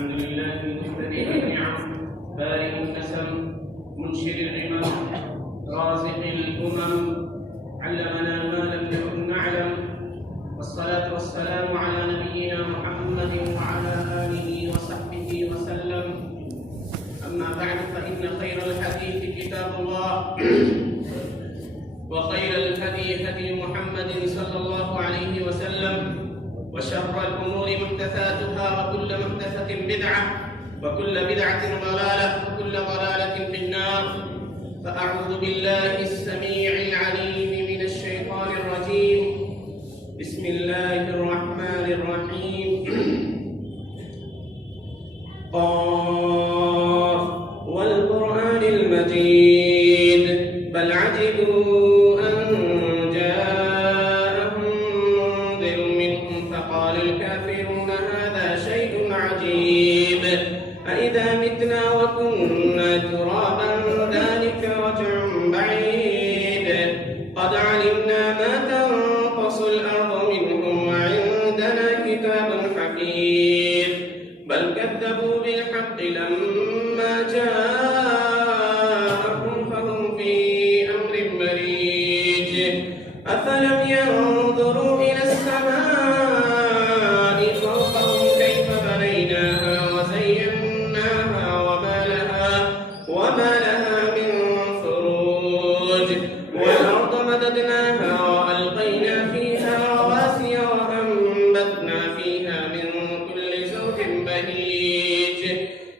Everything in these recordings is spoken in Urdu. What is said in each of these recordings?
الحمد لله المبتدئ النعم بارئ النسم منشر العمم رازق الامم علمنا ما لم نكن نعلم والصلاه والسلام على نبينا محمد وعلى اله وصحبه وسلم. اما بعد فان خير الحديث كتاب الله وخير الهدي هدي محمد صلى الله عليه وسلم وشر الأمور محدثاتها وكل محدثة بدعة وكل بدعة ضلالة وكل ضلالة في النار. فأعوذ بالله السميع العليم من الشيطان الرجيم. بسم الله الرحمن الرحيم. قاف والقرآن المجيد بل عجبوا أإذا متنا وكنا ترابا ذلك رجع بعيد قد علمنا ما تنقص الأرض منهم وعندنا كتاب حفيظ بل كذبوا بالحق لما جاءهم فهم في أمر مريج أفلم ينظروا إلى السماء فوقهم كيف بنيناها وما لها من فروج والأرض مددناها وألقينا فيها رواسي وأنبتنا فيها من كل زوج بهيج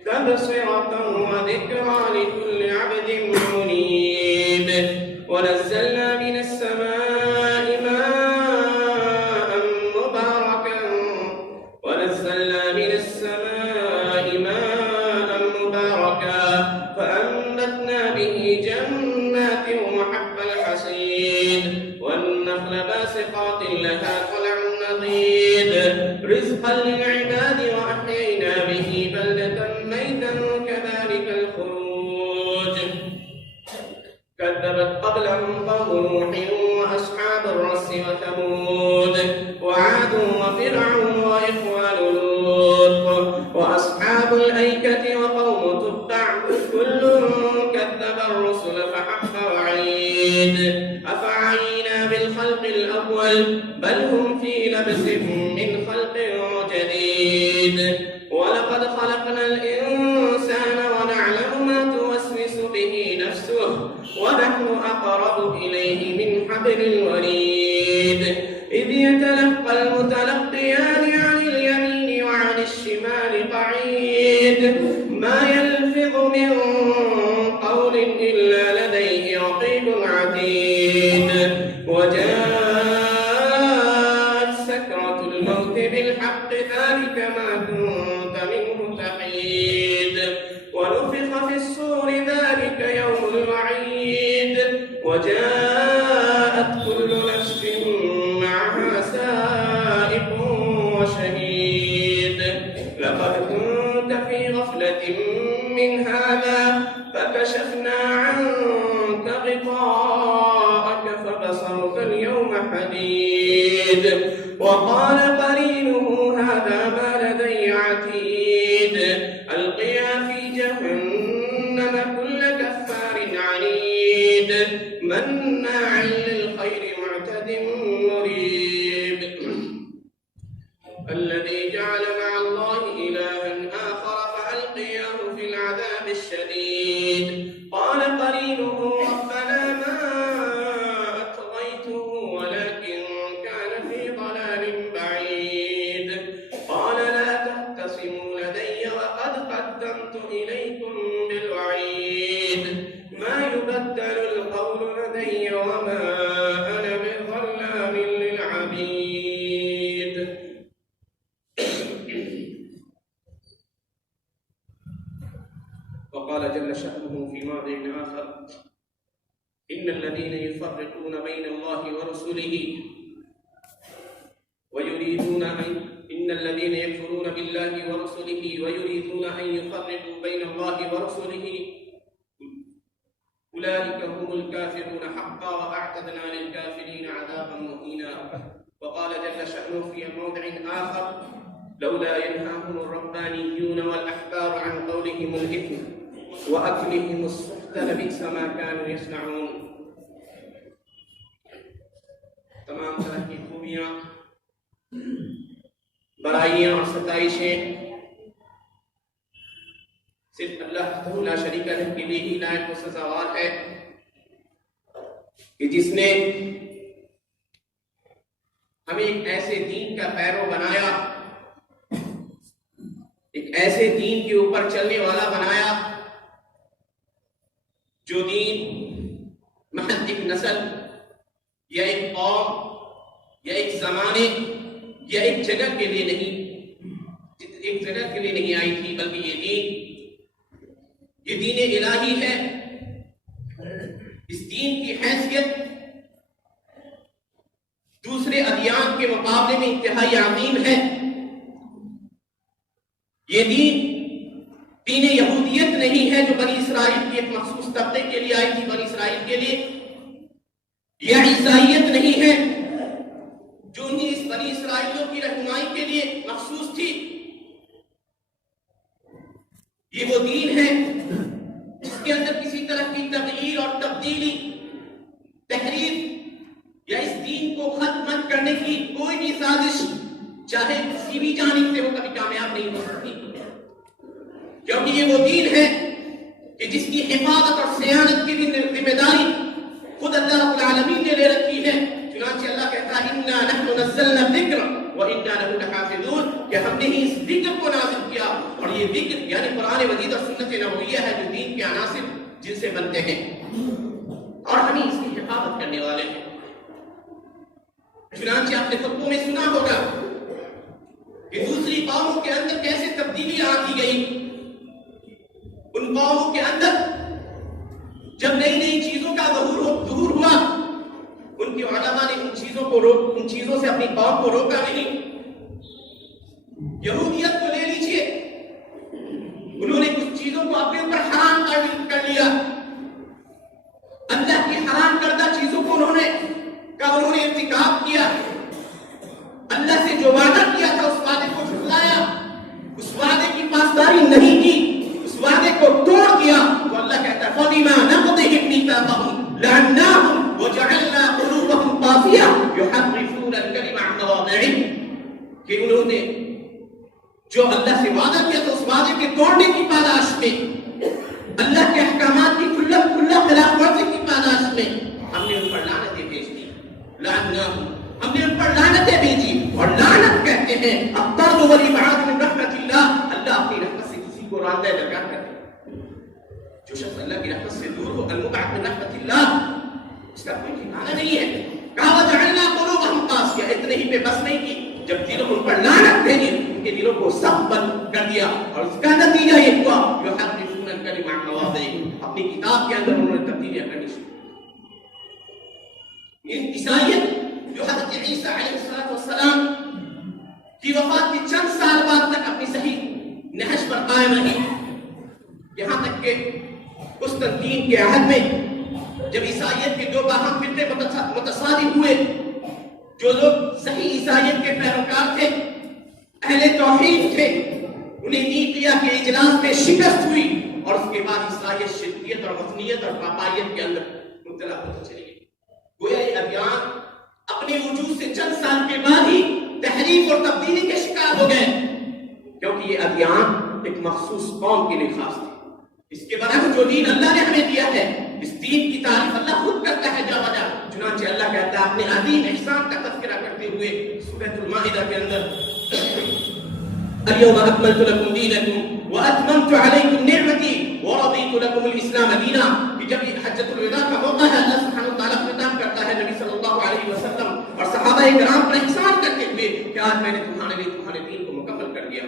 تبصرة وذكرى لكل عبد منيب. ونزلنا من السماء ماء مباركا فأنبتنا به جنات وحب الحصيد والنخل باسقات لها طلع نضيد رزقا للعباد وأحيينا به بلدة ميتا كذلك الخروج. كذبت قبلهم قوم نوح وأصحاب الرس وثمود وعاد وفرعون وإخوان لوط وأصحاب الأيكة وقوم تبع كل كذب الرسل فحق وعيد أفعينا بالخلق الأول بل هم في لبس من خلق جديد. ولقد خلقنا الإنسان ونعلم ما توسوس به نفسه ونحن أقرب إليه من حبل الوريد إذ يتلقى المتلقيان عن اليمين وعن الشمال قعيد ما يلفظ من قول إلا لديه رقيب عتيد. وجاءت سكرة الموت بالحق ذلك ما كنت منه تحيد ونفخ في الصور ذلك يوم الوعيد وجاءت كل نفس معها سائق وشهيد. لقد كنت في غفلة من هذا فكشفنا عنك غطاءك فبصرك اليوم حديد. وقال قرينه هذا ما لدي عتيد ألقيا في جهنم كل كفار عنيد مناع للخير معتد مريب. الذي جعل مع الله إلها آخر فألقياه في العذاب الشديد. قال قرينه ربنا ما أطغيته ولكن كان في ضلال بعيد. قال لا تختصموا لدي وقد قدمت إليكم بالوعيد ما يبدل القول لدي وما أنا بظلام للعبيد. وقال جل شأنه في موضع آخر إن الذين يفرقون بين الله ورسله إن الذين يكفرون بالله ورسله ويريدون أن يفرقوا بين الله ورسله أولئك هم الكافرون حقا وأعتدنا للكافرين عذابا مهينا. وقال جل شأنه في موضع آخر لولا ينهاهم الربانيون والأحبار عن قولهم الإثم وأكلهم السحت لبئس ما كانوا يصنعون. تمام طرح کی خوبیاں، برائیاں اور ستائشیں صرف اللہ وحدہ لا شریک لہ کے لیے ہی لائق و سزاوار ہے کہ جس نے ہمیں ایک ایسے دین کا پیرو بنایا، ایک ایسے دین کے اوپر چلنے والا بنایا جو دین محض ایک نسل یا ایک قوم یا ایک زمانے یا ایک جگہ کے لیے نہیں آئی تھی، بلکہ یہ دین الہی ہے. اس دین کی حیثیت دوسرے ادیان کے مقابلے میں انتہائی عظیم ہے. یہ دین یہودیت نہیں ہے جو بنی اسرائیل کی ایک مخصوص طبقے کے لیے آئی تھی، بنی اسرائیل کے لیے. یہ عیسائیت نہیں ہے جو انہیں اس بنی اسرائیلیوں کی رہنمائی کے لیے مخصوص تھی. یہ وہ دین ہے جس کے اندر کسی طرح کی تغییر اور تبدیلی، تحریف یا اس دین کو ختم کرنے کی کوئی بھی سازش چاہے کسی بھی جانب سے وہ کبھی کامیاب نہیں ہو سکتی، کیونکہ یہ وہ دین ہے کہ جس کی حفاظت اور صیانت کی ذمہ داری خود اللہ رب العالمین نے لے رکھی ہے. چنانچہ اللہ کہتا ہے اِنَّا نَحْنُ نَزَّلْنَا الذِّكْرَ وَإِنَّا لَهُ لَحَافِظُونَ، کہ ہم نے ہی اس ذکر کو نازل کیا، اور یہ ذکر یعنی قرآن مجید اور سنت نبویہ ہے جو دین کے عناصر جن سے بنتے ہیں، اور ہم اس کی حفاظت کرنے والے ہیں. چنانچہ آپ نے خطبوں میں سنا ہوگا کہ دوسری قوموں کے اندر کیسے تبدیلی آتی گئی. ان قوموں کے اندر جب نئی نئی چیزوں کا ظہور ہوا، ان کے علماء نے ان چیزوں سے اپنی قوم کو روکا نہیں. یہودیت کو لے لیجئے، انہوں نے کچھ چیزوں کو اپنے اوپر حرام کر لیا. اللہ کی حرام کردہ چیزوں کو انہوں نے ارتکاب کیا. اللہ سے جو وعدہ کیا تھا اس وعدے کو جھٹلایا، اس وعدے کی پاسداری نہیں کی، اس وعدے کو توڑ دیا. تو اللہ کہتا ہے فَبِمَا نَقْضِهِمْ مِيثَاقَهُمْ لَعَنَّاهُمْ وَجَعَلْنَا قُلُوبَهُمْ قَاسِيَةً يُحَرِّفُونَ الْكَلِمَ عَن مَّوَاضِعِهِ، کہ انہوں نے جو اللہ سے وعدہ کیا تھا اس وعدے کے توڑنے کی پاداش میں، اللہ کے احکامات کی کھلا خلاف ورزی کی پاداش میں ہم نے ان پر لعنتیں بھیج دی. لعناہم، ہم نے ان پر لعنتیں بھیجی. اور لعنت کہتے ہیں الطرد والابعاد من رحمت اللہ، اللہ اپنی رحمت سے کسی کو راندہ درگاہ کر دے. جو شخص اللہ کی رحمت سے دور ہو، المبعد من رحمت اللہ، اس کا کوئی ٹھکانہ نہیں ہے. کہا وجعلنا قلوبہم قاسیہ، اتنے ہی پہ بس نہیں کی، جب دلوں ان پر لعنت بھیجی ان کے دلوں کو سخت بند کر دیا، اور اس کا نتیجہ یہ ہوا یحرفون الکلم عن مواضعہ، اپنی کتاب کے اندر انہوں نے تبدیلیاں کرنی شروع. عیسائیت جو حضرت عیسیٰ علیہ السلام کی وفات کے چند سال بعد تک اپنی صحیح نہج پر قائم رہی، یہاں تک کہ قسطنطین کے عہد میں جب عیسائیت کے دو باہم فرقے متصادم ہوئے، جو لوگ صحیح عیسائیت کے پیروکار تھے، اہل توحید تھے، انہیں نیقیہ کے اجلاس میں شکست ہوئی، اور اس کے بعد عیسائیت شرکیت اور وثنیت اور پاپائیت کے اندر مبتلا ہوتی چلی گئی. گویا یہ ادیان اپنے وجود سے چند سال کے بعد ہی تحریف اور تبدیلی کے شکار ہو گئے، کیونکہ یہ ادیان ایک مخصوص قوم کے لیے خاص تھے. اس کے برعکس جو دین اللہ نے ہمیں دیا ہے، اس دین کی تعریف اللہ خود کرتا ہے جا بجا. چنانچہ اللہ کہتا ہے اپنے عظیم احسان کا تذکرہ کرتے ہوئے سورۃ المائدہ کے اندر اليوم اکملت لکم دینکم واتممت علیکم نعمتی ورضیت لکم الاسلام دینا، کہ جب یہ حجۃ الوداع کا موقع ہے، اللہ سبحانہ وتعالیٰ خطاب کرتا ہے نبی صلی اللہ علیہ وسلم اور صحابہ کرام پر احسان کرتے ہوئے کہ آج میں نے تمہارے لیے تمہارے دین کو مکمل کر دیا.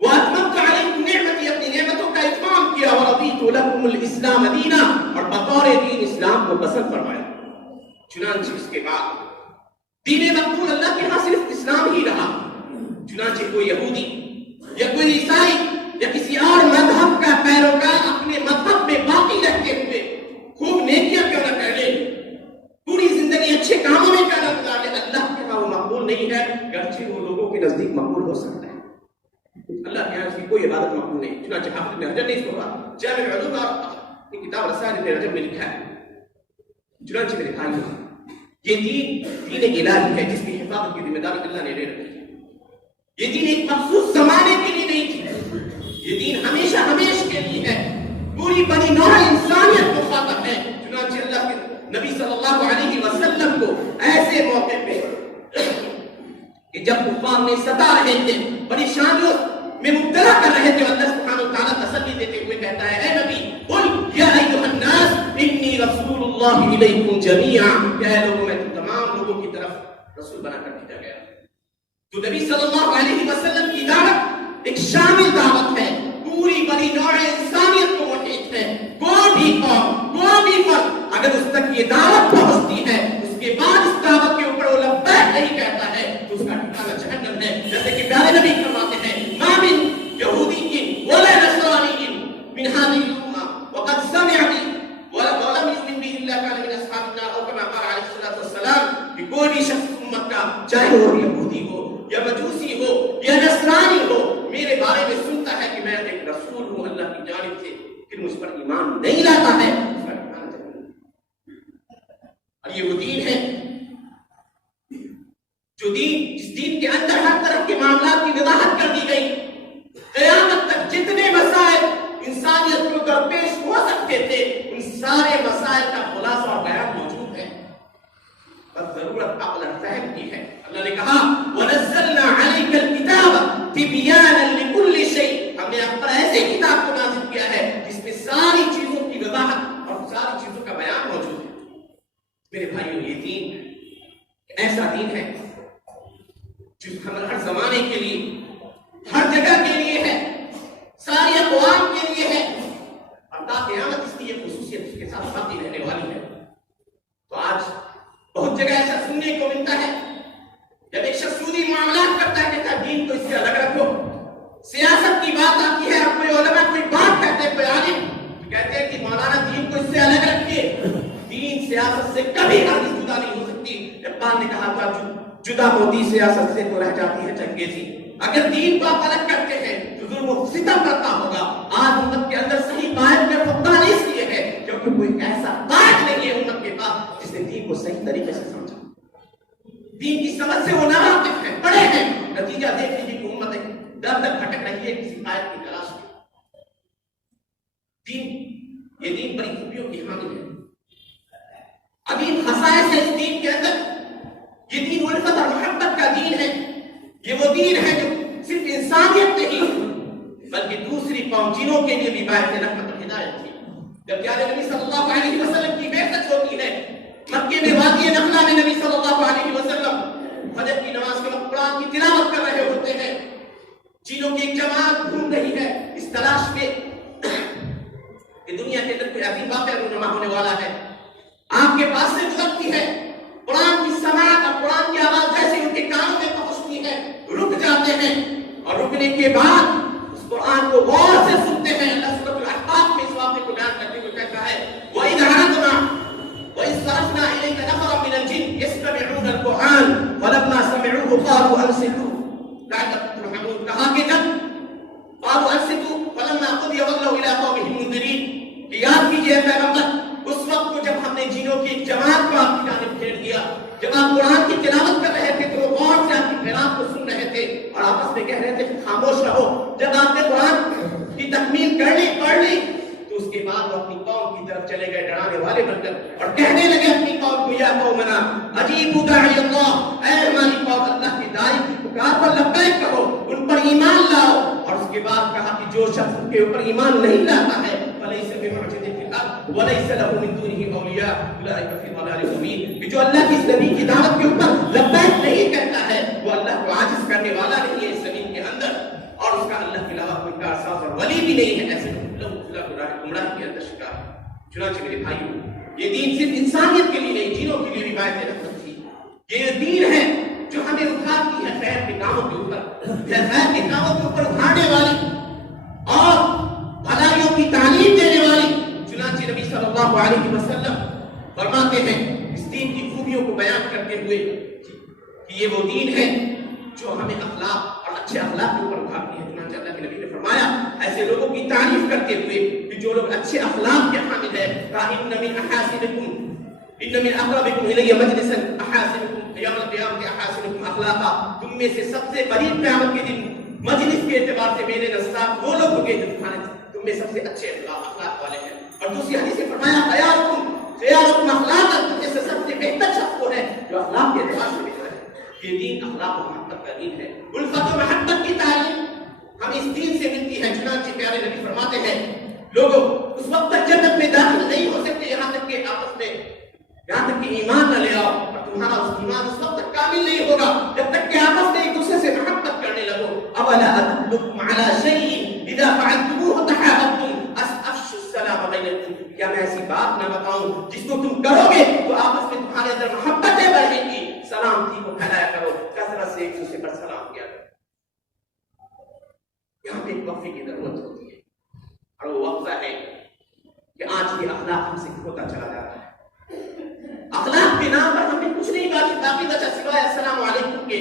واتممت علیکم نعمتی، اپنی نعمتوں کا اتمام کیا. ورضیت لکم الاسلام دینا، اور بطور دین اسلام کو پسند فرمایا. چنانچہ اس کے بعد دین مقبول اللہ کے ہاں صرف اسلام ہی رہا. چنانچہ کوئی یہودی یا کوئی عیسائی یا کسی اور مذہب کا پیروکار اپنے مذہب میں باقی رہتے ہوئے خوب نیکیاں کیوں نہ کر لے، پوری زندگی اچھے کاموں میں کیوں نہ گزار لے، اللہ کے ہاں وہ مقبول نہیں ہے، گرچہ وہ لوگوں کے نزدیک مقبول ہو سکتا ہے. مقبول نہیں. چنانچہ حافظ ابن حجر نے اس کو کہا جامع العلوم اور کتاب رسائل ابن رجب میں لکھا ہے. چنانچہ میرے بھائیوں یہ دین الہی ہے جس کی حفاظت کی ذمہ داری اللہ نے لے رکھی ہے. یہ دین ایک مخصوص زمانے کے لیے نہیں تھی، یہ دین ہمیشہ ہمیشہ کے لیے ہے، پوری بنی نوع انسانیت کو خاطب ہے. چنانچہ اللہ کے نبی صلی اللہ علیہ وسلم کو ایسے موقع پہ کہ جب کفار نے ستا رہے تھے، پریشانیوں میں مبتلا کر رہے تھے، اللہ سبحانہ وتعالیٰ تسلی دیتے ہوئے کہتا ہے اے نبی قل یا ایھا الناس انی رسول اللہ الیکم جمیعا، کہ اے لوگوں میں تمام لوگوں کی طرف رسول بنا کر بھیجا گیا. تو نبی صلی اللہ علیہ وسلم کی دعوت ایک شامل دعوت ہے، پوری بنی نوع انسانیت کو محیط ہے. کوئی بھی قوم، کوئی بھی فرد اگر اس تک یہ دعوت پہنچتی ہے اس کے بعد اس دعوت کے اوپر وہ لبیک نہیں کہتا ہے تو اس کا ٹھکانہ جہنم ہے. جیسے کہ پیارے نبی فرماتے ہیں ما من یہودی ولا نصرانی من هذه الامه وقد سمع بي ولم يؤمن به الا كان من اصحاب النار او كما قال عليه الصلاه والسلام. کہ کوئی بھی شخص امت کا چاہے وہ یہودی ہو یا مجوسی ہو یا نصرانی ہو میرے بارے میں سنتا ہے کہ میں ایک رسول ہوں اللہ کی جانب سے پھر مجھ پر ایمان نہیں لاتا ہے اور یہ وہ دین ہے جو دین جس دین کے اندر ہر طرح کے معاملات کی وضاحت کر دی گئی. قیامت تک جتنے مسائل انسانیت کو درپیش ہو سکتے تھے ان سارے مسائل کا خلاصہ اور بیان موجود ہے. بس ضرورت عقل فہم کی ہے. اللہ نے کہا وَنَزَّلْنَا عَلَيْكَ الْكِتَابَ تِبْيَانًا لِكُلِّ شَيْءٍ، ہم نے آپ پر ایسے کتاب کو نازل کیا ہے جس میں ساری چیزوں کی وضاحت اور ساری چیزوں کا بیان موجود ہے. میرے بھائیوں یہ دین ایسا دین ہے جو ہر زمانے کے لیے، ہر جگہ کے لیے ہے، ساری اقوام کے لیے ہے اور تا قیامت اس کی یہ خصوصیت اس کے ساتھ باقی رہنے والی ہے. تو آج بہت جگہ ایسا سننے کو ملتا ہے جب ایک شخص سودی معاملات کرتا ہے کہتا ہے دین کو اس سے الگ رکھو. سیاست کی بات آتی ہے اور کوئی علماء کوئی بات کہتے ہیں، کوئی عالم کہتے ہیں کہ مولانا دین کو اس سے الگ رکھیے. دین سیاست سے کبھی ہرگز جدا نہیں ہو سکتی. اقبال نے کہا تھا جدا ہوتی سیاست سے تو رہ جاتی ہے چنگیزی. اگر دین کو آپ الگ کرتے ہیں تو ظلم و ستم برپا ہوگا. آج امت کے اندر صحیح قائد میں فقدان اس لیے ہے کیونکہ کوئی ایسا قائد نہیں ہے امت کے پاس جس نے دین کو صحیح طریقے سے سمجھا. دین کی سمجھ سے وہ ناواقف ہیں، پڑھے ہیں. نتیجہ دیکھ لیجیے کہ امت در در بھٹک رہی ہے کسی قائد کی تلاش میں. یہ دین بڑی خوبیوں کی حامل ہے. عظیم خصائص ہے اس دین کے اندر. یہ دین الفت اور محبت کا دین ہے. یہ وہ دین ہے جو صرف انسانیت نہیں بلکہ دوسری قوم جنوں کے لیے بھی باعث رحمت اور ہدایت تھی. جب پیارے نبی صلی اللہ علیہ وسلم کی بعثت ہوتی ہے مکے میں وادی نخلا میں نبی صلی اللہ علیہ وسلم فجر کی نماز کے وقت قرآن کی تلاوت کر رہے ہوتے ہیں. جنوں کی ایک جماعت گھوم رہی ہے اس تلاش میں کہ دنیا کے اندر کوئی عظیم واقعہ رونما ہونے والا ہے. آپ کے پاس سے گزرتی ہے قرآن کی سماعت اور قرآن کی آواز جیسے ان کے کانوں میں پہنچتی ہے رک جاتے ہیں اور رکنے کے بعد اس قرآن کو غور سے سنتے ہیں. اللہ سورۃ الاحقاف میں اس واقعے کو بیان کرتے ہوئے کہتا ہے وَإِذْ عَرَضْنَا وَإِذْ صَرَفْنَا إِلَيْكَ نَفَرًا مِنَ الْجِنِّ يَسْتَمِعُونَ الْقُرْآنَ فَلَمَّا سَمِعُوهُ قَالُوا أَنصِتُوا لَعَلَّكُمْ تُرْحَمُونَ. کہا کہ جب قالوا أنصتوا فلما قضي ولوا إلى قومهم منذرين، کہ یاد کیجئے پیغمبر اس وقت کو جب ہم نے جنوں کی ایک جماعت کو آپ کی جانب پھیر دیا. جب آپ قرآن کی تلاوت کر رہے تھے تو وہ غور سے آپ کی قرآن کو سن رہے تھے اور آپس میں کہہ رہے تھے کہ خاموش رہو. جب آپ نے قرآن کی تکمیل کر لی پڑھ لی تو اس کے بعد وہ اپنی قوم کی طرف چلے گئے ڈرانے والے بن کر اور کہنے لگے اپنی قوم کو یا قومنا اجیبوا داعی اللہ، اے ہماری قوم اللہ کے داعی کی پکار پر لبیک کہو، ان پر ایمان لاؤ. اور اس کے بعد کہا کہ جو شخص ان کے اوپر ایمان نہیں لاتا ہے فلیس بمعجز فی الارض وليس له من دونه اولیاء اولئک فی ضلال مبین، کہ جو اللہ کی اس نبی کی دعوت کے اوپر لبیک نہیں کہتا ہے وہ اللہ کو عاجز کرنے والا نہیں ہے اس زمین کے اندر اور اس کا اللہ کے علاوہ کوئی کارساز اور ولی بھی نہیں ہے. ایسے لوگ گمراہ کے اندر شکار. چنانچہ میرے بھائیوں یہ دین صرف انسانیت کے لیے نہیں جنوں کے لیے بھی باعث رحمت تھی. یہ دین ہے جو ہمیں اٹھاتی ہے خیر کے کاموں کے اوپر، خیر کے کاموں کے اوپر اٹھانے والی اور بھلائیوں کی تعلیم دینے والی. چنانچہ نبی صلی اللہ علیہ وسلم فرماتے ہیں اس دین کی خوبیوں کو بیان کرتے ہوئے کہ یہ وہ دین ہے جو ہمیں اخلاق اور اچھے اخلاق کے اوپر اٹھاتی ہے. چنانچہ اللہ کے نبی نے فرمایا ایسے لوگوں کی تعریف کرتے ہوئے کہ جو لوگ اچھے اخلاق کے حامل ہیں، ان من احاسنکم ان من اقربکم الی مجلسا احاسنکم یوم القیامۃ احاسنکم اخلاقا، تم میں سے سب سے قریب قیامت کے دن مجلس کے اعتبار سے میرے نزدیک وہ لوگ ہوں گے جو تم میں سب سے اچھے اخلاق والے ہیں۔ اور دوسری حدیث میں فرمایا خیارکم اخلاقا، تم میں سے سب سے بہتر شخص وہ ہے جو اخلاق کے اعتبار سے بہتر ہے۔ یہ دین اخلاق و محبت کا دین ہے، الفت و محبت کی تعلیم ہم اس دین سے ملتی ہے۔ چنانچہ پیارے نبی فرماتے ہیں لوگوں اس وقت تک جنت میں داخل نہیں ہو سکتے یہاں تک کہ آپس میں یہاں تک کہ ایمان نہ لے آؤ، اور تمہارا ایمان اس وقت تک کامل نہیں ہوگا جب تک کہ آپس میں ایک دوسرے سے محبت کرنے لگو۔ اولا ادلکم علی شیء اذا فعلتموه تحاببتم افشوا السلام بینکم، کیا میں ایسی بات نہ بتاؤں جس کو تم کرو گے تو آپس میں تمہارے اندر محبتیں بڑھیں گی، سلامتی کو پھیلایا کرو، کثرت سے ایک دوسرے پر سلام کیا کرو۔ یہاں پہ ایک وقفے کی ضرورت ہوتی ہے، اور وہ وقفہ ہے کہ آج یہ اخلاق ہم سے کھوتا چلا جا رہا ہے۔ اخلاق کے نام پر ہم نے کچھ نہیں باقی بچا سوائے السلام علیکم کے۔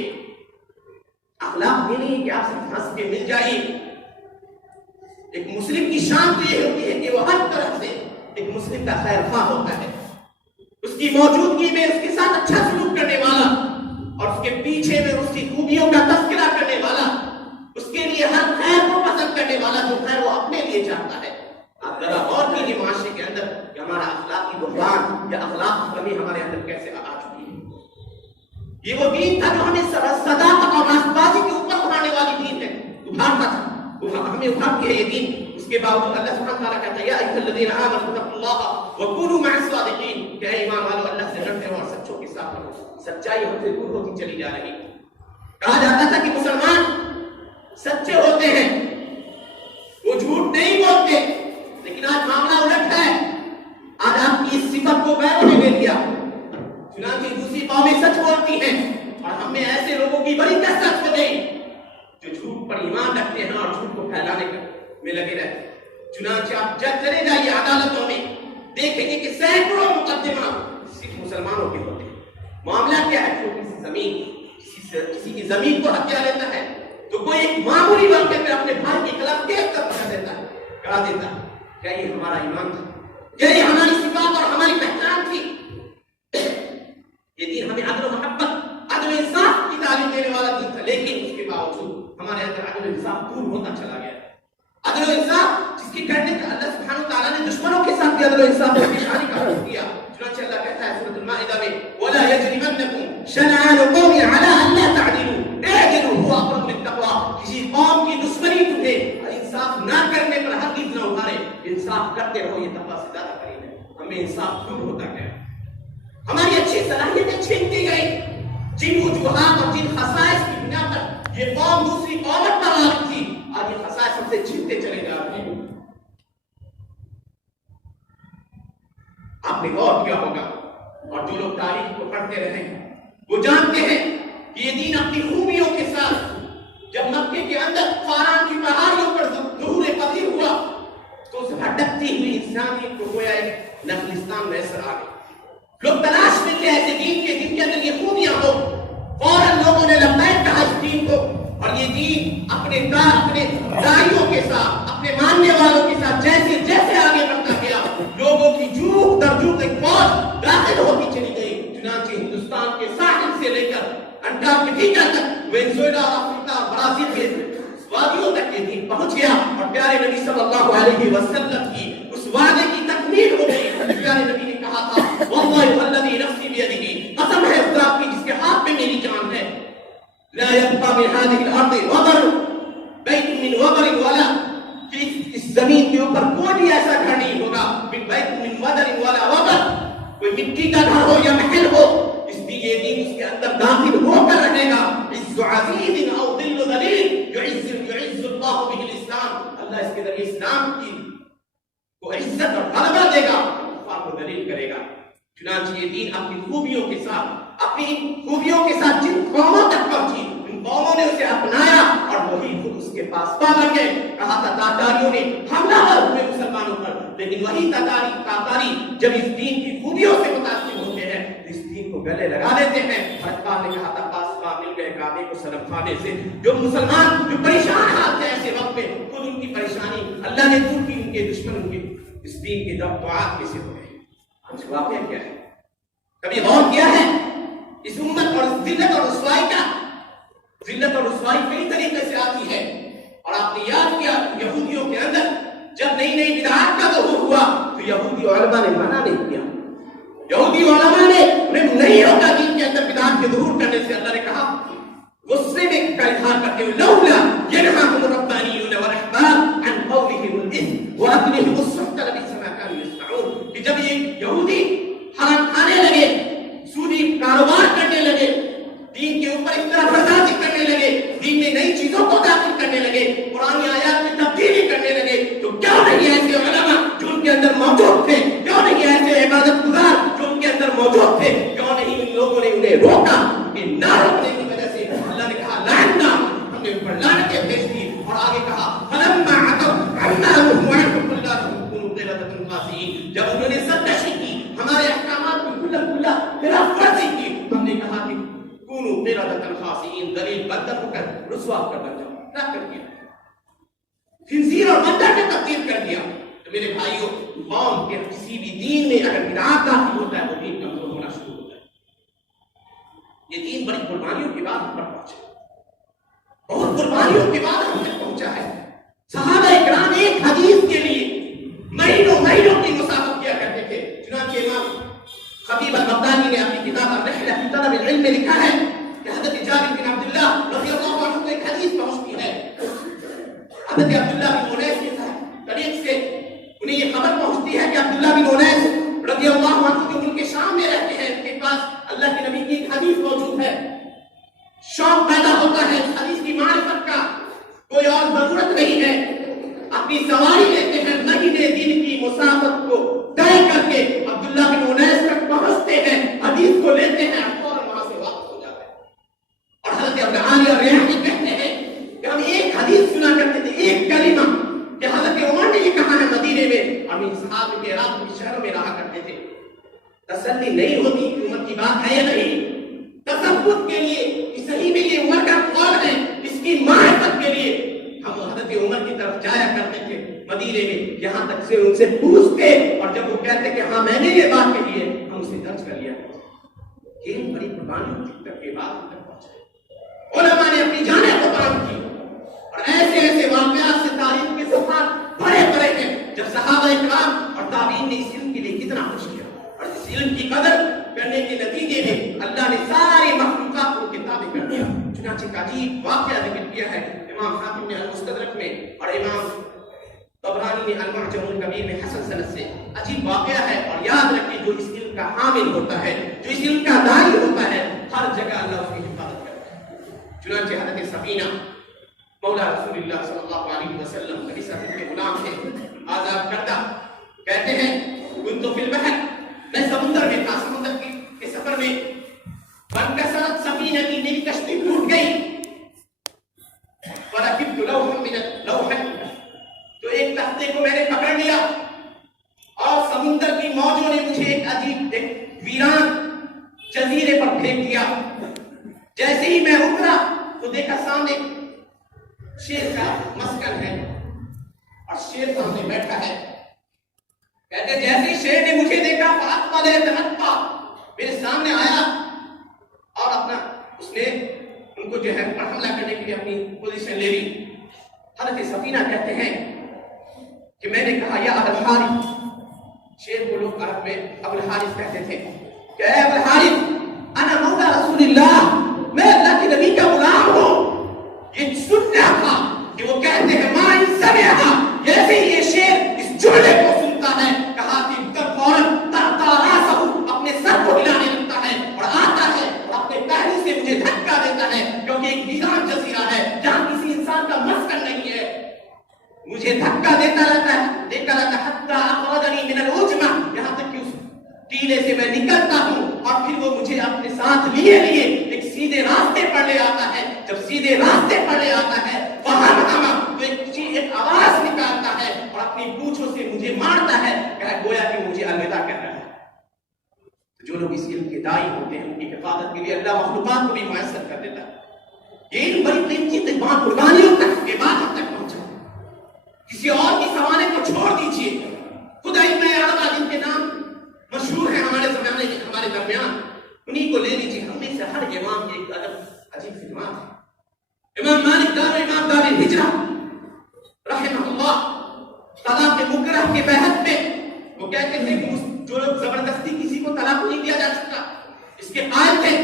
اخلاق یہ نہیں کہ آپ سے ہنس کے مل جائیے۔ ایک مسلم کی شان تو یہ ہوتی ہے کہ وہ ہر طرح سے ایک مسلم کا خیر خواہ ہوتا ہے، اس کی موجودگی میں اس کے ساتھ اچھا سلوک کرنے والا، اور اس کے پیچھے میں اس کی خوبیوں کا تذکرہ کرنے والا، اس کے لیے ہر خیر کو پسند کرنے والا جو خیر وہ اپنے لیے چاہتا ہے۔ آپ ذرا غور کیجیے معاشرے کے اندر کہ ہمارا اخلاقی بحران یا اخلاق کی کمی ہمارے اندر کیسے آ چکی ہے۔ یہ وہ دین تھا جو ہمیں صداقت اور راست بازی کے اوپر اٹھانے والی دین ہے، اٹھاتا تھا، ہمیں اٹھا کے یہ دین۔ اس کے باوجود اللہ سبحانہ تعالیٰ کہتا ہے یا ایھا الذین آمنوا اتقوا اللہ وکونوا مع الصادقین، کہ اے ایمان والو اللہ سے ڈرتے رہو اور سچوں کے ساتھ رہو۔ سچائی ہم سے دور ہوتی چلی جا رہی۔ کہا جاتا تھا کہ مسلمان سچے ہوتے ہیں، وہ جھوٹ نہیں بولتے، لیکن آج معاملہ الٹ ہے۔ آج آپ کی اس صفت کو غیروں نے لے لیا، چنانچہ دوسری قومیں سچ بولتی ہیں، اور ہم میں ایسے لوگوں کی بڑی کثرت ہو گئی جو جھوٹ پر ایمان رکھتے ہیں اور جھوٹ کو پھیلانے میں لگے رہتے ہیں۔ چنانچہ آپ جب چلے جائیے عدالتوں میں دیکھیں گے کہ سینکڑوں مقدمہ صرف مسلمانوں کے ہوتے ہیں۔ معاملہ کیا ہے؟ جو کسی کی زمین کو ہتھیا لیتا ہے تو کوئی ایک معمولی واقعے میں اپنے بھائی کے خلاف کیس کر دیتا ہے، کرا دیتا ہے۔ کیا یہ ہمارا ایمان تھا؟ کیا یہ ہماری صفات اور ہماری پہچان تھی؟ یہ دین ہمیں عدل و محبت، عدل و انصاف کی تعلیم دینے والا دین تھا، لیکن اس کے باوجود ہمارے اندر عدل و انصاف دور ہوتا چلا گیا۔ عدل و انصاف جس کی کرنے کا اللہ سبحانہ تعالیٰ نے دشمنوں کے ساتھ بھی عدل و انصاف اور پیشانی کا حکم دیا۔ چنانچہ اللہ کہتا ہے سورۃ المائدہ میں وَلَا يَجْرِمَنَّكُمْ شَنَآنُ قَوْمٍ عَلَىٰ أَلَّا تَعْدِلُوا اعْدِلُوا هُوَ أَقْرَبُ لِلتَّقْوَىٰ، کسی قوم کی دشمنی تمہیں انصاف نہ کرنے پر ہرگز نہ ابھارے، انصاف کرتے رہو، یہ تقویٰ سے زیادہ قریب ہے۔ ہمیں انصاف دور ہوتا گیا، ہماری اچھی صلاحیتیں چھینتی گئی، جن وجوہات اور جن خصائص کی بنا پر یہ قوم دوسری قومت پر آ تھی، آج یہ خصائص ہم سے چھینتے چلے جا رہے ہیں۔ آپ نے غور کیا ہوگا، اور جو لوگ تاریخ کو پڑھتے رہے ہیں وہ جانتے ہیں کہ یہ دین اپنی خوبیوں کے ساتھ جب مکے کے اندر فاران کی پہاڑیوں پر ظہور پذیر ہوا تو اس بھٹکتی ہوئی انسانیت کو گویا ایک نخلستان میسر آ گئی۔ لوگ تلاش میں تھے ایسے دین کے جن کے اندر یہ خوبیاں ہو، فوراً لوگوں نے لبیک کہا اس دین کو، اور یہ دین اپنے داعیوں کے ساتھ، اپنے ماننے والوں کے ساتھ جیسے جیسے آگے بڑھتا گیا، لوگوں کی جوک در جوک ایک فوج داخل ہوتی چلی گئی۔ چنانچہ ہندوستان کے ساحل سے لے کر انٹارکٹیکا تک، وینزویلا، افریقہ، برازیل کے وادیوں تک یہ دین پہنچ گیا، اور پیارے نبی صلی اللہ علیہ وسلم کی اس وعدے کی تکمیل ہو گئی۔ پیارے نبی نے کہا تھا واللہ والذی نفسی بیدہ، قسم ہے اس ذات کی جس کے ہاتھ میں میری جان ہے، لا يبقى من هذه الارض وبر بیت من وبر ولا، کہ اس زمین کے اوپر کوئی بھی ایسا گھر نہیں ہوگا من بیت من وبر ولا وبر، کوئی مٹی کا گھر ہو یا محل ہو، اس لیے یہ دین اس کے اندر داخل ہو کر رہے گا۔ عز عزیز او ذل ذلیل يعز اللہ به الاسلام، اللہ اس کے ذریعے اسلام کی کو عزت اور غلبہ دے گا، کفار کو ذلیل کرے گا۔ چنانچہ یہ دین اپنی خوبیوں کے ساتھ جن قوموں تک پہنچی، ان قوموں نے اسے اپنایا، اور وہی خود اس کے پاس بن گئے۔ کہا تھا تاتاریوں نے حملہ ہوئے مسلمانوں پر، لیکن وہی تاتاری جب اس دین کی خوبیوں سے متاثر ہوتے ہیں اس دین کو گلے لگا دیتے ہیں۔ حضرت نے کہا تھا پاس مل گئے کعبے کو صنم خانے سے، جو مسلمان جو پریشان حال تھے ایسے وقت میں خود ان اللہ نے دور کی ان کے دشمن ان کے اس دین کے دعات میں سے ہوئے. آج واقعہ کیا ہے؟ کبھی غور کیا ہے اس امت اور ذلت اور رسوائی کا؟ ذلت اور رسوائی کئی طریقے سے آتی ہے. اور آپ نے یاد کیا یہودیوں کے اندر جب نئی نئی بدعات کا ظہور ہوا تو یہودی علماء نے منع نہیں کیا. یہودی علماء نے انہیں نہیں روکا دین کے اندر بدعات کے ظہور کرنے سے. اللہ نے کہا غصے میں کا اظہار کرتے ہوئے لولا ينهاهم الربانيون والأحبار عن قولهم الإثم وأكلهم السحت لبئس ما كانوا يصنعون. کہ جب یہ یہودی حرام کھانے لگے, سودی کاروبار کرنے لگے, دین کے اوپر اس طرح فساد کرنے لگے, دین میں نئی چیزوں کو داخل کرنے لگے, قرآن آیات میں تبدیلی کرنے لگے, تو کیوں نہیں ایسے علماء جو ان کے اندر موجود تھے, کیوں نہیں ایسے عبادت گزار جو ان کے اندر موجود تھے, کیوں نہیں ان لوگوں نے انہیں روکا؟ کہ نہ روکنے کی وجہ سے اللہ نے کہا لعنت, ہم نے ان پر لعنتیں بھیج دی. اور آگے کہا فلما عتوا عما نهوا عنه قلنا لهم كونوا قردة خاسئين. جب انہوں نے سرکشی کی, ہمارے احکامات کی کلا خلاف ورزی کی, ہم نے کہا کہ کونوا قردة خاسئين, ذلیل بندر ہو کر رسوا کر بن جاؤ. کیا کر دیا؟ خنزیر اور بندر میں تبدیل کر دیا. تو میرے بھائیوں, قوم کے کسی بھی دین میں اگر بدعات داخل ہوتا ہے وہ دین کمزور ہونا شروع ہوتا ہے. یہ دین بڑی قربانیوں کے بعد ہم پر پہنچا, بہت قربانیوں کے بعد ہم تک پہنچا ہے. صحابہ اکرام ایک حدیث کے لیے مہینوں کی مسافت کیا کرتے تھے. چنانچہ امام خطیب البغدادی نے اپنی کتاب الرحلہ فی طلب العلم میں لکھا ہے کہ حضرت جابر بن عبداللہ رضی اللہ عنہ کو ایک حدیث پہنچتی ہے. حضرت عبداللہ بن انیس کے طریق سے انہیں یہ خبر پہنچتی ہے کہ عبداللہ بن انیس رضی اللہ عنہ جو ملک شام میں رہتے ہیں, ان کے پاس اللہ کے نبی کی ایک حدیث موجود ہے. شوق پیدا ہوتا ہے اس حدیث کی معرفت کا, کوئی اور ضرورت نہیں ہے. اپنی سواری لیتے ہیں, مہینے دن کی مسافت کو طے کر کے عبداللہ بن انیس تک پہنچتے ہیں, حدیث کو لیتے ہیں, فوراً وہاں سے واپس ہو جاتے ہیں. اور حضرت ابن علی اور ریحانی کہتے ہیں کہ ہم ایک حدیث سنا کرتے تھے, ایک کلمہ, کہ حضرت عمر نے یہ کہا ہے مدینے میں, ہم ان صحابہ کے رات کے شہروں میں رہا کرتے تھے. تسلی نہیں ہوتی کہ عمر کی بات ہے یا نہیں, تصبت کے لیے کہ صحیح میں یہ عمر کا قول ہے, اس کی معرفت کے لیے ہم حضرت عمر کی طرف جایا کرتے تھے مدینے میں, یہاں تک سے ان سے پوچھتے, اور جب وہ کہتے کہ ہاں میں نے یہ بات کہی ہے, ہم اسے درج کر لیا. یہ بڑی قربانی کے بعد ہم تک پہنچے. علماء نے اپنی جانیں قربان کی, اور ایسے ایسے واقعات سے تاریخ کے صفحات بڑے بڑے ہیں جب صحابہ اکرام اور تابعین نے اس علم کے لیے کتنا کچھ کیا, اور اس علم کی قدر کرنے کے نتیجے میں اللہ نے ساری مخلوقات کو کتابیں کر دیا. چنانچہ ایک عجیب واقعہ ذکر کیا ہے امام حاکم نے المستدرک میں, اور امام طبرانی نے المعجم الکبیر میں حسن سند سے. عجیب واقعہ ہے, اور یاد رکھیں جو اس علم کا حامل ہوتا ہے, جو اس علم کا داعی ہوتا ہے, ہر جگہ اللہ اس کی حفاظت کرتا ہے. چنانچہ حضرت سفینہ مولا رسول اللہ صلی اللہ علیہ وسلم نبی صلی اللہ علیہ وسلم کے غلام تھے, آزاد کردہ, کہتے ہیں کنت فی البحر, میں سمندر میں تھا, سمندر کے سفر میں, وانکسرت سفینہ کی میری کشتی ٹوٹ گئی, فرکبت لوحا من اللوحا, تو ایک تختے کو میں نے پکڑ لیا, اور سمندر کی موجوں نے مجھے ایک عجیب ایک ویران جزیرے پر پھینک دیا. جیسے ہی میں اترا تو دیکھا سامنے شیر کا مسکن ہے, اور شیر سامنے بیٹھا ہے. کہتے جیسے ہی شیر نے مجھے دیکھا فاطمہ نے تنقا, میرے سامنے آیا, اور اپنا اس نے ان کو جو ہے پر حملہ کرنے کے لیے اپنی پوزیشن لے لی. حضرت سفینہ کہتے ہیں کہ میں نے کہا یا ابو الحارث, شیر کو لوگ عرب میں ابو الحارث کہتے تھے, کہ اے ابو الحارث انا مولا رسول اللہ, میں اللہ کے نبی کا غلام ہوں. یہ سننا تھا کہ وہ کہتے ہیں ما ان سمعها, جیسے ہی یہ شیر اس جملے کو سنتا ہے, کہا کہ تب فوراً ترتا راسہ, اپنے سر کو ہلانے لگتا ہے, اور آتا ہے اور اپنے پہلو سے مجھے دھکا دیتا ہے, کیونکہ ایک ویران جزیرہ ہے جہاں کسی انسان کا مسکن نہیں ہے. مجھے دھکا دیتا رہتا ہے حتی اخرجنی من العجمہ, یہاں تک کہ اس ٹیلے سے میں نکلتا ہوں, اور پھر وہ مجھے اپنے ساتھ لیے ایک سیدھے راستے پر لے آتا ہے. جب سیدھے راستے پر لے آتا ہے وہاں تو ایک آواز نکالتا ہے, اور اپنی پونچھوں سے مجھے مارتا ہے, کہ گویا کہ مجھے الوداع کر رہا ہے. جو لوگ اس علم کے داعی ہوتے ہیں ان کی حفاظت کے لیے اللہ مخلوقات کو بھی میسر کر دیتا ہے. یہ علم بڑی قیمتی قربانیوں تک کے بعد ہم تک پہنچا. کسی اور کی سوانے کو چھوڑ دیجئے. خدا ابن عربہ جن کے نام مشہور ہیں ہمارے زمانے میں ہمارے درمیان، انہی کو لے لیجیے. ہم میں سے ہر امام کی ایک عجیب سی بات ہے. امام مالک امام دار الہجرہ رحمہ اللہ طلاق مکرہ کے بحث میں وہ کہتے ہیں کہ جو لوگ زبردستی کسی کو طلاق نہیں دیا جا سکتا، اس کے قائل تھے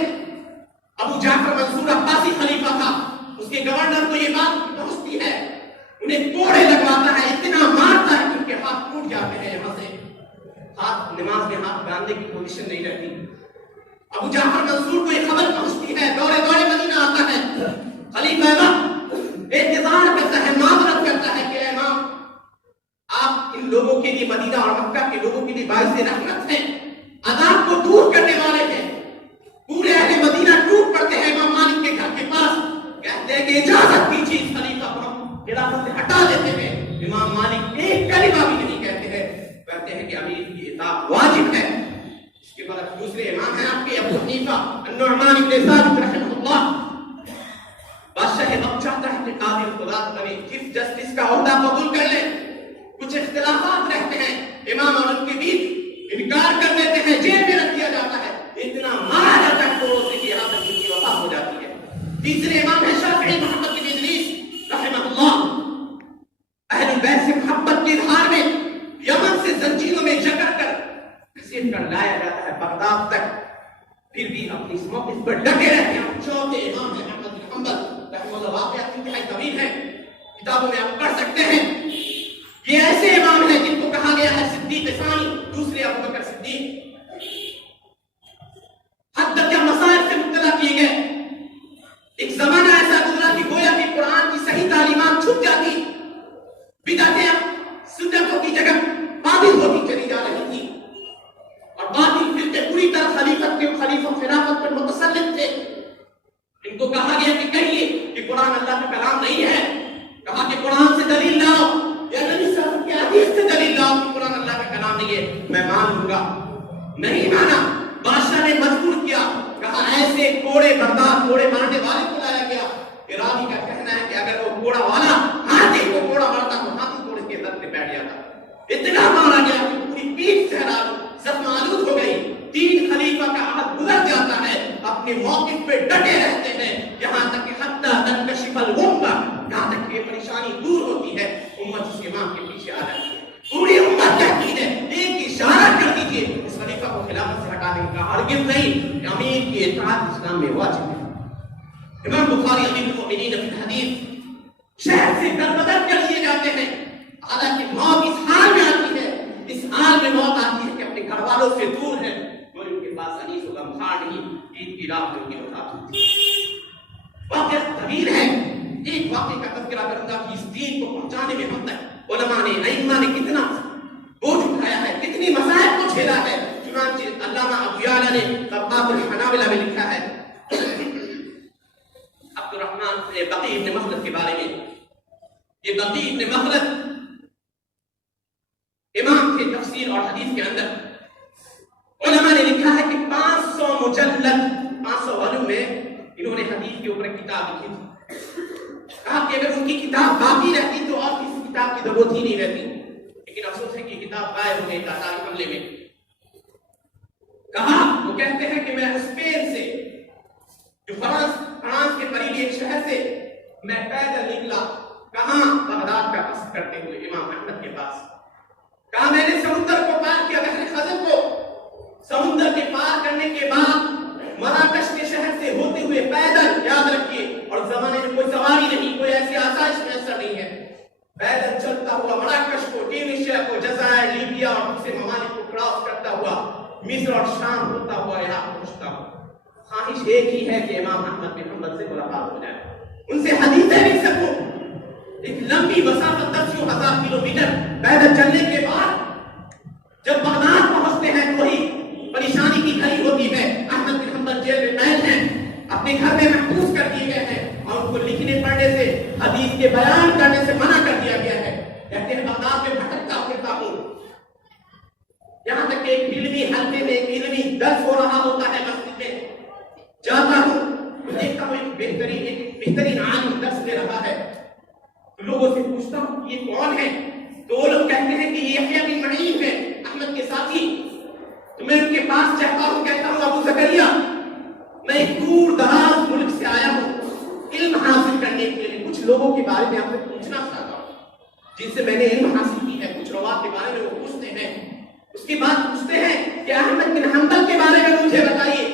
ابو جعفر منصور عباسی خلیفہ تھا. اس کے گورنر کو یہ بات پہنچتی ہے، انہیں کوڑے لگواتا ہے، اتنا مارتا ہے کہ ان کے ہاتھ ٹوٹ جاتے ہیں. یہاں سے ہاتھ نماز میں ہاتھ باندھنے کی پوزیشن نہیں رہتی. ابو جعفر منصور کو یہ خبر پہنچتی ہے، دورے مدینہ آتا ہے. خلیفہ امام اعتذار کرتا ہے، معذرت کرتا ہے کہ امام آپ ان لوگوں کے لیے، مدینہ اور مکہ کے لوگوں کے لیے باعث رحمت ہیں، عذاب کو دور کرنے والے ہیں. پورے اہل مدینہ ٹوٹ پڑتے ہیں امام مالک کے گھر کے پاس، کہتے ہیں کہ اجازت دیجیے اس خلیفہ کو ہم خلافت سے ہٹا دیتے ہیں. امام مالک ایک کلمہ بھی نہیں کہتے ہیں، کہتے ہیں کہ امیر کی اطاعت واجب ہے. اس کے بعد دوسرے امام ہیں آپ کے ابو حنیفہ النعمان بن ثابت رحمہ اللہ. بادشاہ وقت چاہتا ہے کہ قاضی القضات بنے، چیف جسٹس کا عہدہ قبول کر لے. کچھ اختلافات رہتے ہیں، امام اور ان کے بیچ انکار کر دیتے ہیں، جیل میں رکھ دیا جاتا ہے. اتنا مارا جاتا ہے تو اسے کی یہاں تک ان کی وفات ہو جاتی ہے. تیسرے امام ہیں شافعی محمد بن ادریس رحمہ اللہ. اہل بیت سے محبت کے اظہار میں یمن سے زنجیروں میں جکڑ کر گھسیٹ کر لایا جاتا ہے بغداد تک، پھر بھی اپنی اس موقف پر ڈٹے رہتے ہیں. چوتھے امام ہیں احمد بن حنبل رحمہ اللہ. واقعات انتہائی طویل ہیں، کتابوں میں آپ پڑھ سکتے ہیں. یہ ایسے امام ہیں جن کو کہا گیا ہے صدیق ثانی، دوسرے ابو بکر صدیق. حد تک کیا مسائل سے مبتلا کیے گئے. ایک زمانہ ایسا گزرا کہ گویا کہ قرآن کی صحیح تعلیمات چھپ جاتی، بدعتیں سنتوں کی جگہ باطل ہوتی چلی جا رہی تھی، اور باطل فرقے پوری طرح خلافت پر متسلط تھے. ان کو کہا گیا کہ کہیے کہ قرآن اللہ کا کلام نہیں ہے. کہا کہ قرآن سے دلیل لاؤ، یا نبی صلی اللہ علیہ وسلم کی حدیث سے دلیل لاؤ کہ قرآن اللہ کا کلام نہیں ہے، میں مان لوں گا. نہیں مانا. بادشاہ نے مجبور کیا، کہا ایسے کوڑے مارنے والے کو لایا گیا. راوی کا کہنا ہے کہ اگر وہ کوڑا والا ہاتھی کو کوڑا مارتا تو ہاتھی کوڑے کے در پہ بیٹھ جاتا. اتنا مارا گیا کہ پوری پیٹھ صحرا زخم آلود ہو گئی. 3 خلیفہ کا عہد گزر جاتا ہے، اپنے موقف پہ ڈٹے رہتے ہیں یہاں تک کہ حتی تنکشف الغمہ، یہاں تک کہ یہ پریشانی دور ہوتی ہے. امت اس امام کے پیچھے آ جاتی ہے. پوری امت کہتی ہے ایک اشارہ کر دیجیے اس خلیفہ کو خلافت سے ہٹا دیں گا. ہرگز نہیں، امیر کی اطاعت اسلام میں واجب ہے. امام بخاری امیر المؤمنین فی الحدیث شہر سے دربدر کر لیے جاتے ہیں، حالانکہ موت اس حال میں آتی ہے، اس حال میں موت آتی ہے کہ اپنے گھر والوں سے دور ہے. کوئی ان کے پاس انیس و غمخوار نہیں، عید کی رات میں ان کی وفات ہوتی ہے. واقعہ طویل ہے، ایک واقعے کا تذکرہ کروں گا کہ اس دین کو پہنچانے میں ہم تک علماء نے، ائمہ نے کتنا بوجھ اٹھایا ہے، کتنی مصائب کو جھیلا ہے. چنانچہ علامہ ابو یعلا نے طبقات الحنابلہ میں لکھا ہے عبد الرحمن بقی ابن مخلد کے بارے میں. یہ بقی ابن مخلد امام کے تفسیر اور حدیث کے اندر علماء نے لکھا ہے کہ 500 مجلد 500 والیوم میں انہوں نے حدیث کے اوپر ایک کتاب لکھی تھی. کہا کہ اگر ان کی کتاب باقی رہتی تو اور کسی کتاب کی ضرورت ہی نہیں رہتی، لیکن افسوس ہے کہ کتاب غائب ہو گئی تاتاری حملے میں. کہا وہ کہتے ہیں کہ میں اسپین سے، جو فرانس کے قریبی ایک شہر سے میں پیدل نکلا. کہاں؟ بغداد کا قصد کرتے ہوئے امام احمد کے پاس. کہا میں نے سمندر کو پار کیا، بحر خزر کو. سمندر کے پار کرنے کے بعد مراکش کے شہر سے ہوتے ہوئے پیدل، یاد رکھیے، اور زمانے میں کوئی سواری نہیں، کوئی ایسی آسائش میسر نہیں ہے. پیدل چلتا ہوا مراکش کو، ٹینیشیا کو، جزائر، لیبیا اور دوسرے ممالک کو کراس کرتا ہوا مصر اور شام ہوتا ہوا یہاں پہنچتا ہوں. خواہش ایک ہی ہے کہ امام احمد بن حنبل سے ملاقات ہو جائے، ان سے حدیثیں بھی سکوں. ایک لمبی مسافت 10,000 کلومیٹر پیدل چلنے کے بعد جب بغداد پہنچتے ہیں تو وہی پریشانی کی گھڑی ہوتی ہے. احمد بن حنبل جیل میں قید ہیں، اپنے گھر میں محبوس کر دیے گئے ہیں، اور ان کو لکھنے پڑھنے سے، حدیث کے بیان کرنے سے منع کر دیا گیا ہے. کہتے ہیں بغداد میں بھٹکتا پھرتا ہوں، یہاں تک کہ ایک علمی حلقے میں ایک علمی درس ہو رہا ہوتا ہے مسجد میں، جاتا ہوں، دیکھتا ہوں ایک بہترین عالم درس دے رہا ہے. لوگوں سے پوچھتا ہوں یہ کون ہے، تو وہ لوگ کہتے ہیں کہ یہ یحییٰ بن معین ہے، احمد کے ساتھی۔ تو میں ان کے پاس جاتا ہوں، کہتا ہوں ابو زکریا میں ایک دور دراز ملک سے آیا ہوں علم حاصل کرنے کے لیے، کچھ لوگوں کے بارے میں آپ سے پوچھنا چاہتا ہوں جن سے میں نے علم حاصل کی ہے۔ کچھ روات کے بارے میں وہ پوچھتے ہیں، اس کے بعد پوچھتے ہیں کہ احمد بن حنبل کے بارے میں مجھے بتائیے۔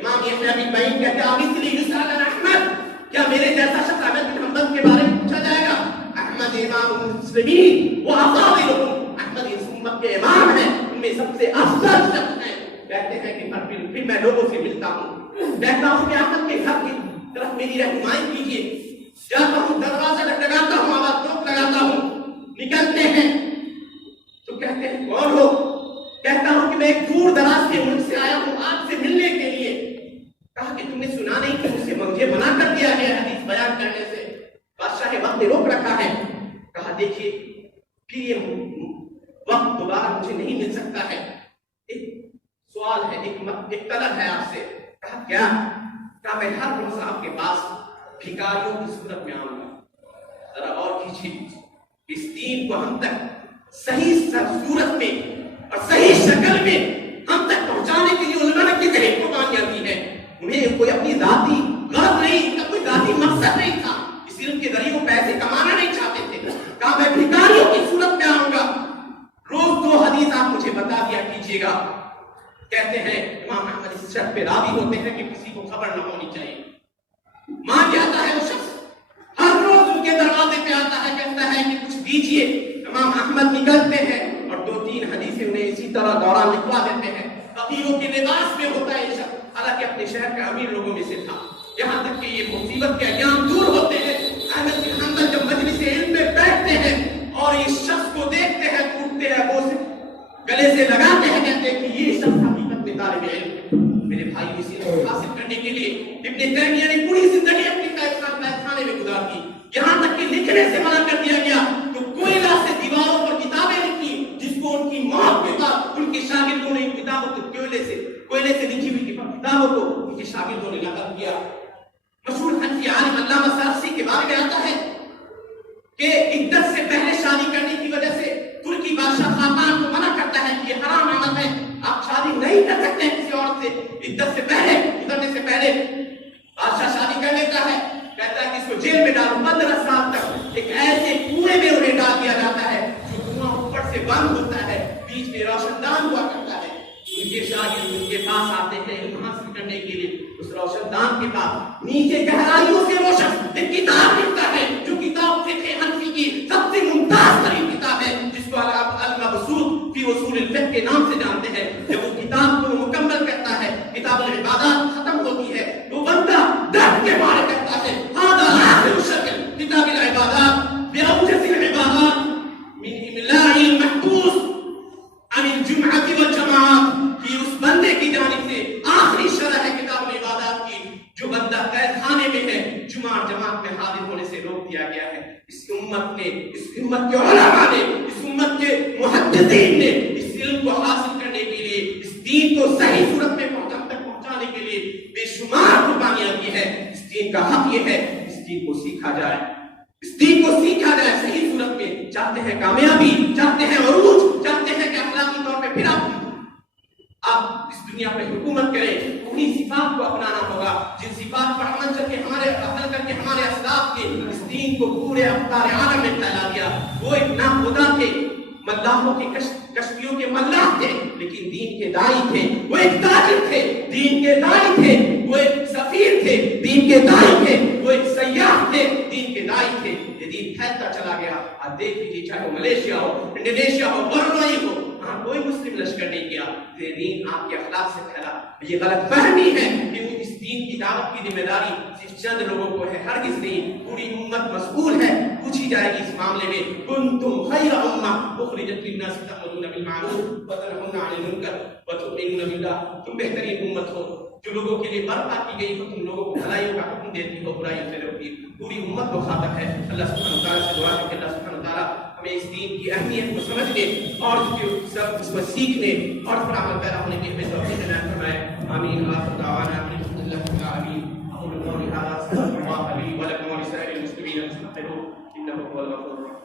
امام یحییٰ بن معین کہتے ہیں اب اس لیے یسأل عن احمد، کیا میرے جیسا شخص احمد بن حنبل کے بارے میں پوچھا جائے گا؟ احمد امام المسلمین وہ افاضلهم، احمد اس امت کے امام ہیں، ان میں سب سے افضل شخص ہیں۔ کہتے ہیں کہ پھر میں لوگوں سے ملتا ہوں، کہتا ہوں کہ احمد کے گھر کی طرف میری رہنمائی کیجیے، جاتا ہوں دروازہ لگاتا ہوں، آواز ٹوک لگاتا ہوں، نکلتے ہیں تو کہتے ہیں کون ہو؟ کہتا ہوں کہ میں ایک دور دراز کے ملک سے آیا ہوں آپ سے ملنے کے لیے۔ کہا کہ تم نے سنا نہیں کہ مجھے منع کر دیا گیا حدیث بیان کرنے سے، بادشاہ کے وقت نے روک رکھا ہے۔ کہا دیکھیے پھر یہ وقت دوبارہ مجھے نہیں مل سکتا ہے، ایک سوال ہے، ایک طلب ہے آپ سے۔ کہا کیا؟ کہا میں ہر روز آپ کے پاس بھکاریوں کی صورت میں آؤں گا۔ ذرا اور کیجیے، اس دین کو ہم تک صحیح صورت میں اور صحیح شکل میں ہم تک پہنچانے کے لیے علماء نے کتنی قربانیاں دی ہیں۔ انہیں کوئی اپنی ذاتی غرض نہیں، ان کا کوئی ذاتی مقصد نہیں تھا، اس علم کے ذریعے وہ پیسے کمانا نہیں چاہتے تھے۔ کہا میں بھکاریوں کی صورت میں آؤں گا، روز 2 حدیث آپ مجھے بتا دیا کیجیے گا۔ کہتے ہیں امام احمد اس شرط پہ راضی ہوتے ہیں کہ کسی کو خبر نہ ہونی چاہیے۔ ماں کہتا ہے وہ شخص ہر روز ان کے دروازے پہ آتا ہے، کہتا ہے کہ کچھ دیجیے۔ امام احمد نکلتے ہیں اور 2-3 حدیثیں انہیں اسی طرح دوران لکھوا دیتے ہیں۔ فقیروں کے لباس میں ہوتا ہے یہ شخص، حالانکہ اپنے شہر کا امیر لوگوں میں سے تھا۔ یہاں تک کہ یہ مصیبت کے ایام دور ہوتے ہیں، احمد بن حنبل جب مجلس علم میں بیٹھتے ہیں اور اس شخص کو دیکھتے ہیں، ٹوٹتے ہیں، وہ گلے سے لگاتے ہیں، کہتے ہیں کہ یہ شخص حقیقت میں طالب علم ہے۔ میرے بھائی اس علم کو حاصل کرنے کے لیے ابن تیمیہ نے پوری زندگی اپنی خانے میں گزار دی، یہاں تک کہ لکھنے سے منع کر دیا گیا تو کوئلہ سے دیواروں پر کتابیں لکھی، جس کو ان کی موت کے بعد ان کے شاگردوں نے ان کتابوں کو کوئلے سے لکھی ہوئی کتابوں کو ان کے شاگردوں نے نقل کیا۔ مشہور حنفی عالم علامہ سرسی کے بارے میں آتا ہے کہ عدت سے پہلے شادی کرنے کی وجہ سے ترکی بادشاہ خاقان کو منع کرتا ہے کہ یہ حرام عمل ہے، آپ شادی نہیں کر سکتے کسی عورت سے عدت سے پہلے، گزرنے سے پہلے۔ بادشاہ شادی کر لیتا ہے، کہتا ہے کہ اس کو جیل میں ڈالو، 15 سال تک ایک ایسے کنویں میں انہیں ڈال دیا جاتا ہے جو کنواں اوپر سے بند ہوتا ہے، بیچ میں روشن دان ہوا کرتا ہے۔ ان کے شاگرد ان کے پاس آتے ہیں علم حاصل کرنے کے لیے، اس روشن دان کے پاس نیچے گہرائیوں سے وہ شخص ایک کتاب لکھتا ہے جو کتاب فقہ حنفی کی سب سے ممتاز ترین کتاب ہے، جس کو المبسوط فی اصول الفقہ کے نام سے جانتے ہیں۔ جب اس کتاب کو مکمل کرتا ہے، کتاب العبادات ختم ہوتی ہے، تو بندہ درد کے مارے کرتا ہے هذا آخر شکل کتاب العبادات بأوجز العبادات من املاء المحبوس عن الجمعة والجماعات، کہ اس بندے کی جانب سے آخری شرح ہے کتاب العبادات کی، جو بندہ قید خانے میں ہے، جمعہ اور جماعت میں حاضر ہونے سے روک دیا گیا ہے۔ اس امت نے، اس امت کے علماء نے، اس امت کے محدثین نے اس علم کو حاصل کرنے کے لیے، اس دین کو صحیح صورت میں پہنچانے کے لیے بے شمار قربانیاں کی ہے۔ اس دین کا حق یہ ہے اس دین کو سیکھا جائے، اس دین کو سیکھا جائے صحیح صورت میں۔ چاہتے ہیں کامیابی، چاہتے ہیں عروج، چاہتے ہیں کہ اخلاقی طور پہ پھر آپ اس دنیا پہ حکومت کریں، انہی صفات کو اپنانا ہوگا جن صفات پر عمل کر کے ہمارے اسلاف کے اس دین کو پورے افکار عالم میں پھیلا دیا۔ وہ ایک ناخدا تھے، ملاحوں کی کشتیوں کے ملاح تھے، لیکن دین کے داعی تھے۔ وہ ایک تاجر تھے، دین کے داعی تھے۔ وہ ایک سفیر تھے، دین کے داعی تھے۔ وہ ایک سیاح تھے، دین کے داعی تھے۔ یہ دین پھیلتا چلا گیا۔ آپ دیکھ لیجیے، چاہے وہ ملیشیا ہو، انڈونیشیا ہو، برمائی ہو، وہاں کوئی مسلم لشکر نہیں کیا۔ یہ دین آپ کے اخلاق سے پھیلا۔ یہ غلط فہمی ہے کہ اس دین کی دعوت کی ذمہ داری صرف چند لوگوں کو ہے، ہرگز نہیں، پوری امت مسئول ہے، پوچھی جائے گی اس معاملے میں۔ کنتم خیر امہ اخرجت للناس تأمرون بالمعروف وتنهون عن المنکر وتؤمنون باللہ۔ تم بہترین امت ہو جو لوگوں کے لیے برپا کی گئی ہو، تم لوگوں کو بھلائیوں کا حکم دیتی ہو، برائیوں سے روکتی ہو۔ پوری امت کو خاطب ہے۔ اللہ سبحانہ وتعالیٰ سے دعا ہے کہ اللہ سبحانہ وتعالیٰ ہمیں اس دین کی اہمیت کو سمجھنے اور اس کو سیکھنے اور اس پر عمل پیرا ہونے کی ہمیں توفیق عنایت فرمائے۔ آمین۔ آخر دعوانا الحمد للہ رب العالمین۔ اقول قولی ھذا استغفر اللہ لي ولكم ولسائر المسلمين فاستغفروه إنه هو الغفور الرحيم.